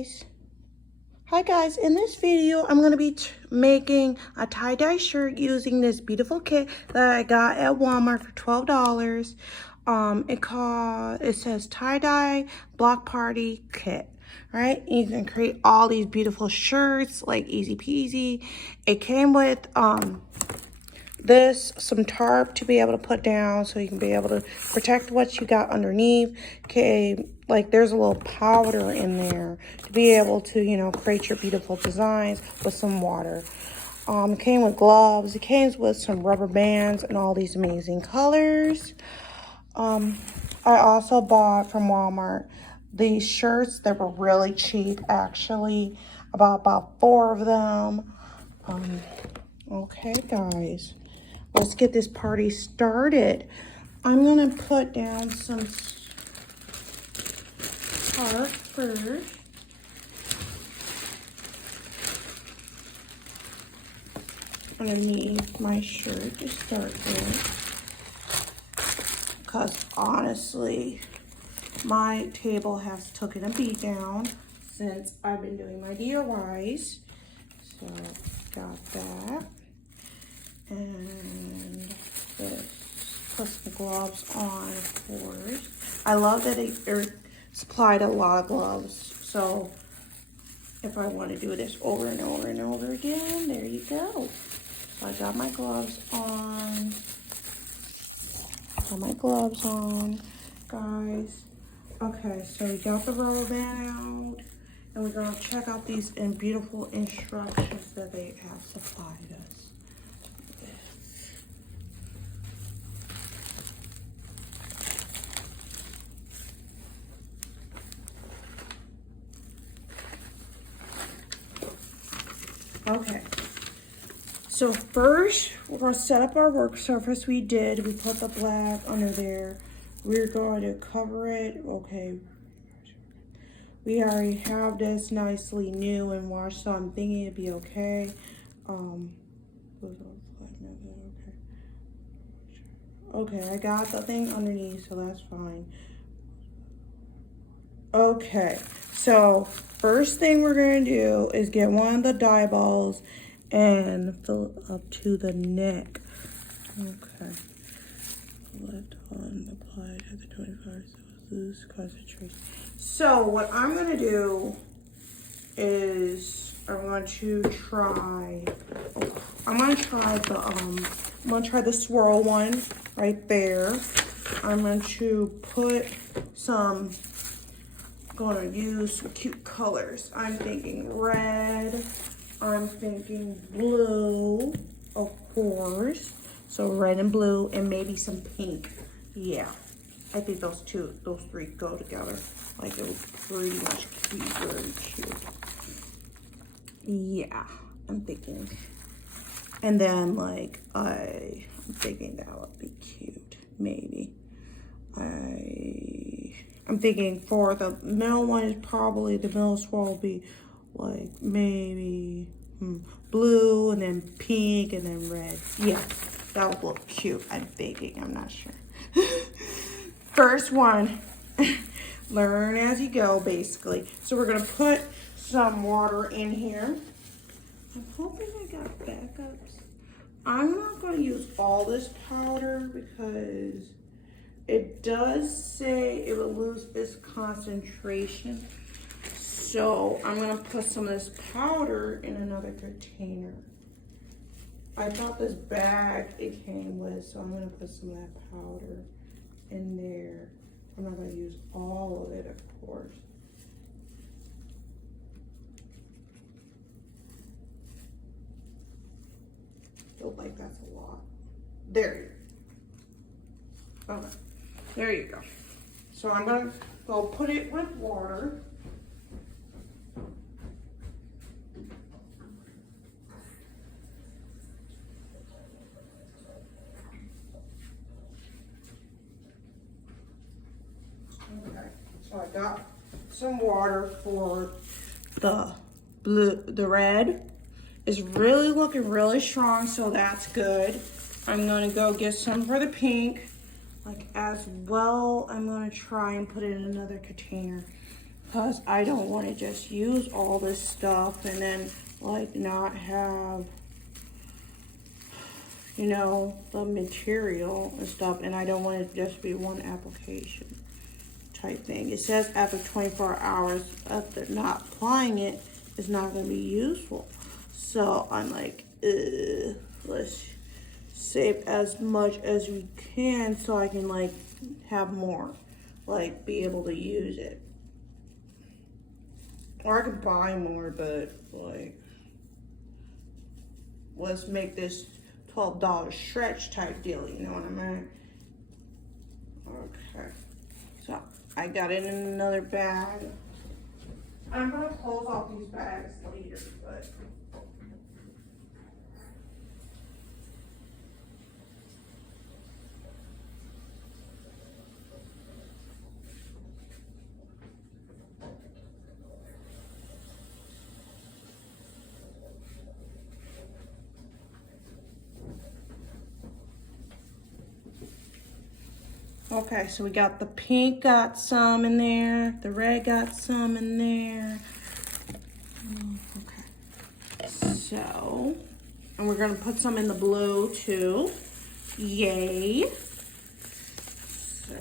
guys. Hi guys, in this video I'm going to be making a tie-dye shirt using this beautiful kit that I got at Walmart for $12. It says tie-dye block party kit. Right? You can create all these beautiful shirts like easy peasy. It came with some tarp to be able to put down so you can be able to protect what you got underneath. Okay, like there's a little powder in there to be able to, you know, create your beautiful designs with some water. It came with gloves. It came with some rubber bands and all these amazing colors. I also bought from Walmart these shirts that were really cheap, actually, about 4 of them. Okay, guys. Let's get this party started. I'm gonna put down some tarp first. Underneath my shirt to start with. Because honestly, my table has taken a beat down since I've been doing my DIYs. So, got that. And this, plus the gloves on, of course. I love that it supplied a lot of gloves, so if I want to do this over and over and over again, there you go. So I got my gloves on. Guys. Okay, so we got the rubber band out, and we're gonna check out these beautiful instructions that they have supplied us. Okay, so first we're going to set up our work surface. We put the black under there. We're going to cover it. Okay, we already have this nicely new and washed, so I'm thinking it'd be okay. Okay, I got the thing underneath, so that's fine. Okay, so first thing we're going to do is get one of the dye balls and fill it up to the neck. Okay. Left on the applied at the 25 loose concentration. So what I'm going to do is I'm going to try the swirl one right there. I'm going to put some, going to use some cute colors. I'm thinking red, I'm thinking blue, of course. So red and blue, and maybe some pink. Yeah, I think those 3 go together. Like it was pretty much cute, very cute. Yeah, I'm thinking. And then like I'm thinking that would be cute, maybe. I'm thinking for the middle one is probably, the middle swirl will be like maybe blue and then pink and then red. Yeah, that would look cute, I'm thinking, I'm not sure. First one, learn as you go, basically. So we're gonna put some water in here. I'm hoping I got backups. I'm not gonna use all this powder because it does say it will lose its concentration. So I'm gonna put some of this powder in another container. I thought this bag it came with, so I'm gonna put some of that powder in there. I'm not gonna use all of it, of course. Feel like that's a lot. There you go. Okay. There you go. So I'm gonna go put it with water. Okay, so I got some water for the blue, the red. Is really looking really strong, so that's good. I'm gonna go get some for the pink. Like as well, I'm gonna try and put it in another container. because I don't want to just use all this stuff and then like not have, you know, the material and stuff, and I don't want it to just be one application type thing. It says after 24 hours after not applying it, it's not going to be useful. So I'm like, let's save as much as we can so I can like have more, like be able to use it. Or I could buy more, but like, let's make this $12 stretch type deal, you know what I mean? Okay, so I got it in another bag. I'm gonna close off these bags later, but okay, so we got the pink got some in there, the red got some in there. Okay, so, and we're gonna put some in the blue too. Yay. So,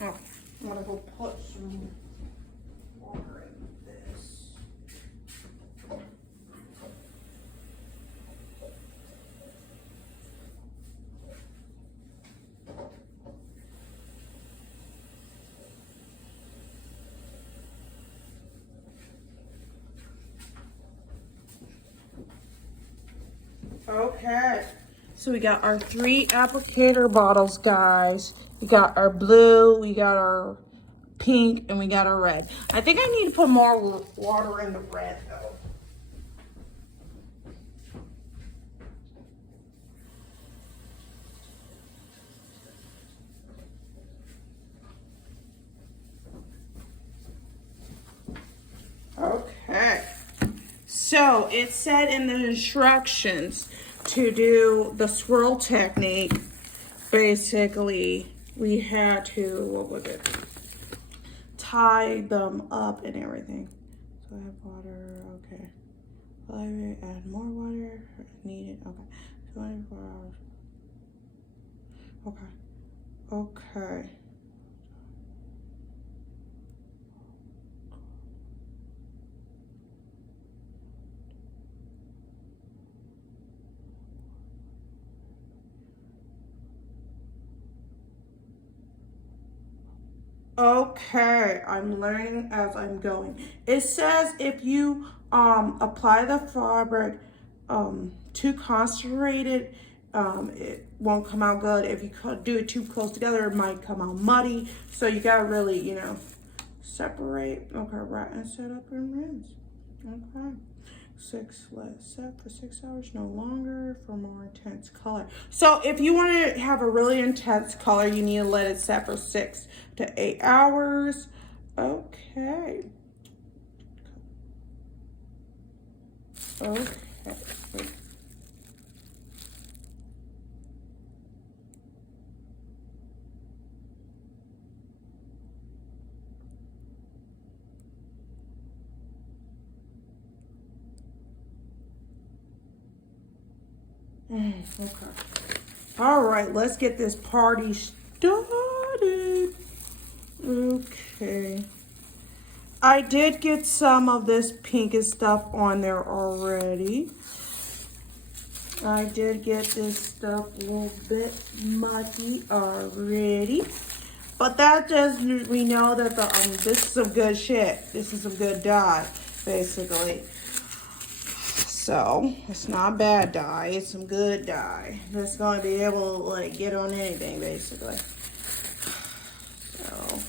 oh, I'm gonna go put some water in this. Okay, so we got our 3 applicator bottles, guys. We got our blue, we got our pink, and we got our red. I think I need to put more water in the red, though. Okay, so it said in the instructions to do the swirl technique. Basically, we had to, what was it? Tie them up and everything. So I have water, okay. Add more water needed, okay. 24 hours. Okay. Okay. Okay, I'm learning as I'm going. It says if you apply the fabric too concentrated, it won't come out good. If you do it too close together, it might come out muddy. So you gotta really, you know, separate. Okay, right, and set up and rinse. Okay. Let it set for 6 hours, no longer, for more intense color. So if you want to have a really intense color, you need to let it set for 6 to 8 hours. Okay. Okay. Okay. All right, let's get this party started. Okay. I did get some of this pinkish stuff on there already. I did get this stuff a little bit mucky already. But that just, we know that this is some good shit. This is some good dye, basically. So, it's not bad dye, it's some good dye. That's going to be able to, like, get on anything, basically. So,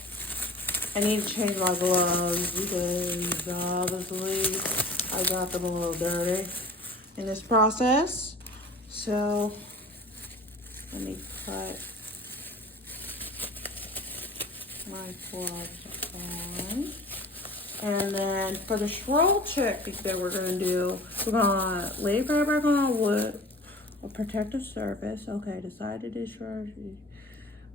I need to change my gloves because obviously I got them a little dirty in this process. So let me put my gloves on. And then for the swirl technique that we're gonna do, we're gonna lay fabric on wood, a protective surface. Okay, decide to discharge.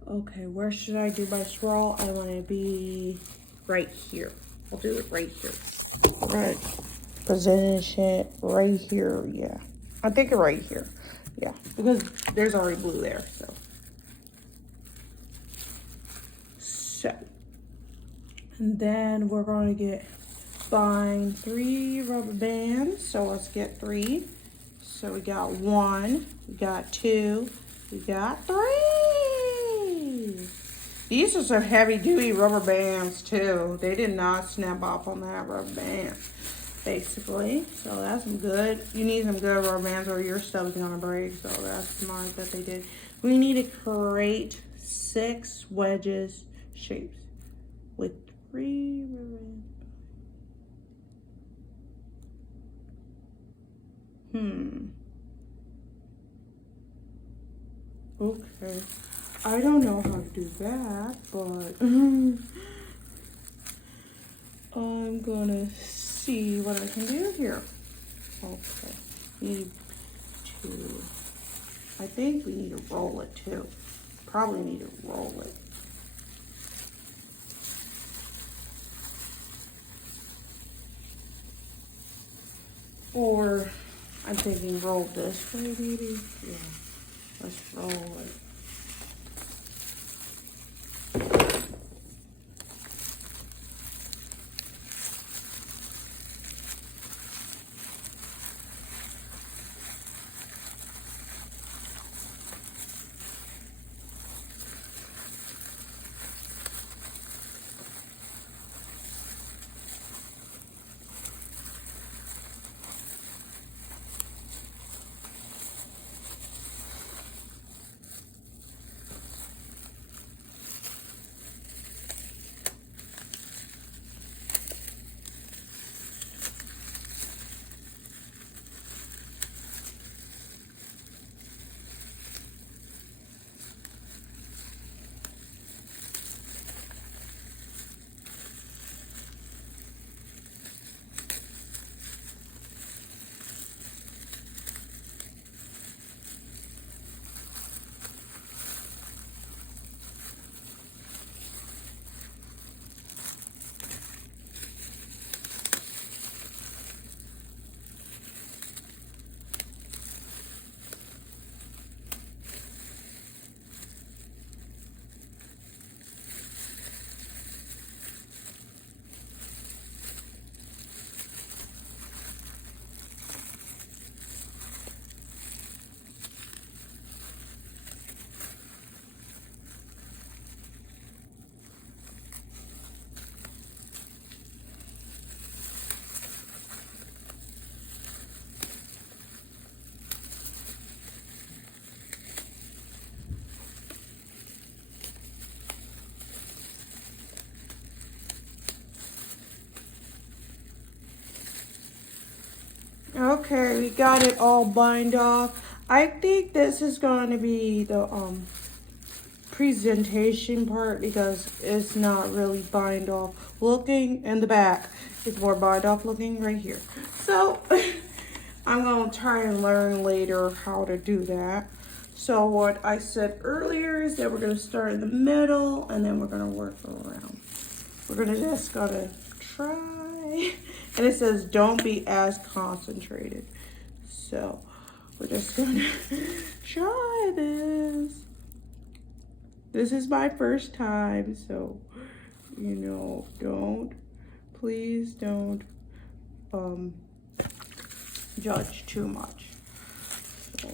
Okay, where should I do my swirl? I want to be right here. I'll do it right here. Right. Position right here. Yeah. I think right here. Yeah, because there's already blue there. So. And then we're going to find 3 rubber bands. So let's get 3. So we got 1, we got 2, we got 3. These are some heavy duty rubber bands too. They did not snap off on that rubber band, basically. So that's some good. You need some good rubber bands or your stuff is gonna break. So that's smart that they did. We need to create 6 wedges shapes with 3 rubber bands. Okay. I don't know how to do that, but I'm gonna see what I can do here. Okay. Need to, I think we need to roll it too. Probably need to roll it. Or I'm thinking roll this way maybe. Yeah. Let's roll it. Okay, we got it all bind off. I think this is going to be the presentation part because it's not really bind off looking in the back. It's more bind off looking right here. So I'm going to try and learn later how to do that. So what I said earlier is that we're going to start in the middle and then we're going to work around. We're going to just gotta try. And it says don't be as concentrated. So we're just gonna try this. This is my first time, so you know, please don't judge too much. So,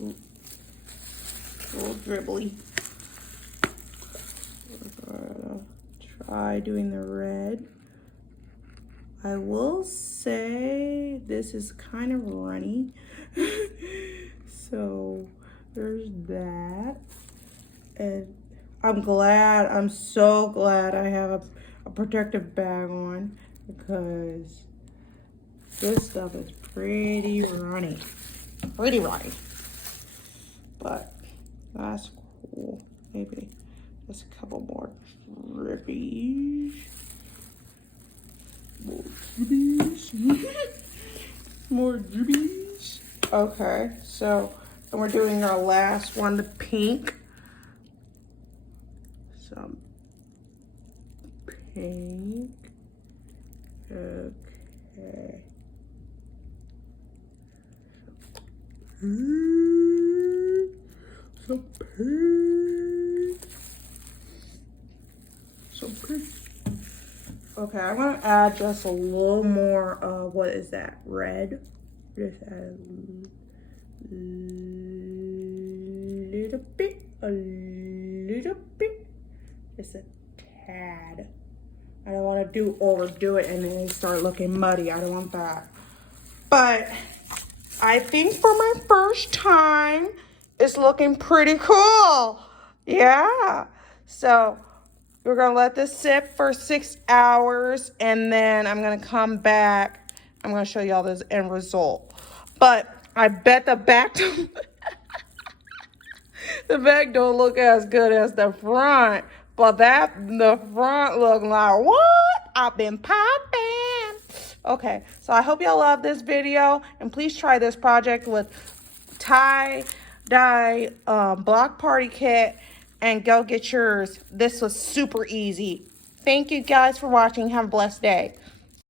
a little dribbly. We're gonna try doing the red. I will say this is kind of runny. So there's that. And I'm so glad I have a protective bag on because this stuff is pretty runny. Pretty runny. But that's cool. Maybe just a couple more drippies. More drippies. More drippies. Okay, so and we're doing our last one, the pink. Some pink. Okay. Some pink. Some pink. Okay, I'm gonna add just a little more of, what is that, red? Just add a little bit, just a tad. I don't want to overdo it and then it start looking muddy. I don't want that. But I think for my first time, it's looking pretty cool. Yeah. So we're gonna let this sit for 6 hours and then I'm gonna come back. I'm gonna show y'all this end result. But I bet the back the back don't look as good as the front. But the front look like, what? I've been popping. Okay, so I hope y'all love this video. And please try this project with tie-dye block party kit and go get yours. This was super easy. Thank you guys for watching. Have a blessed day.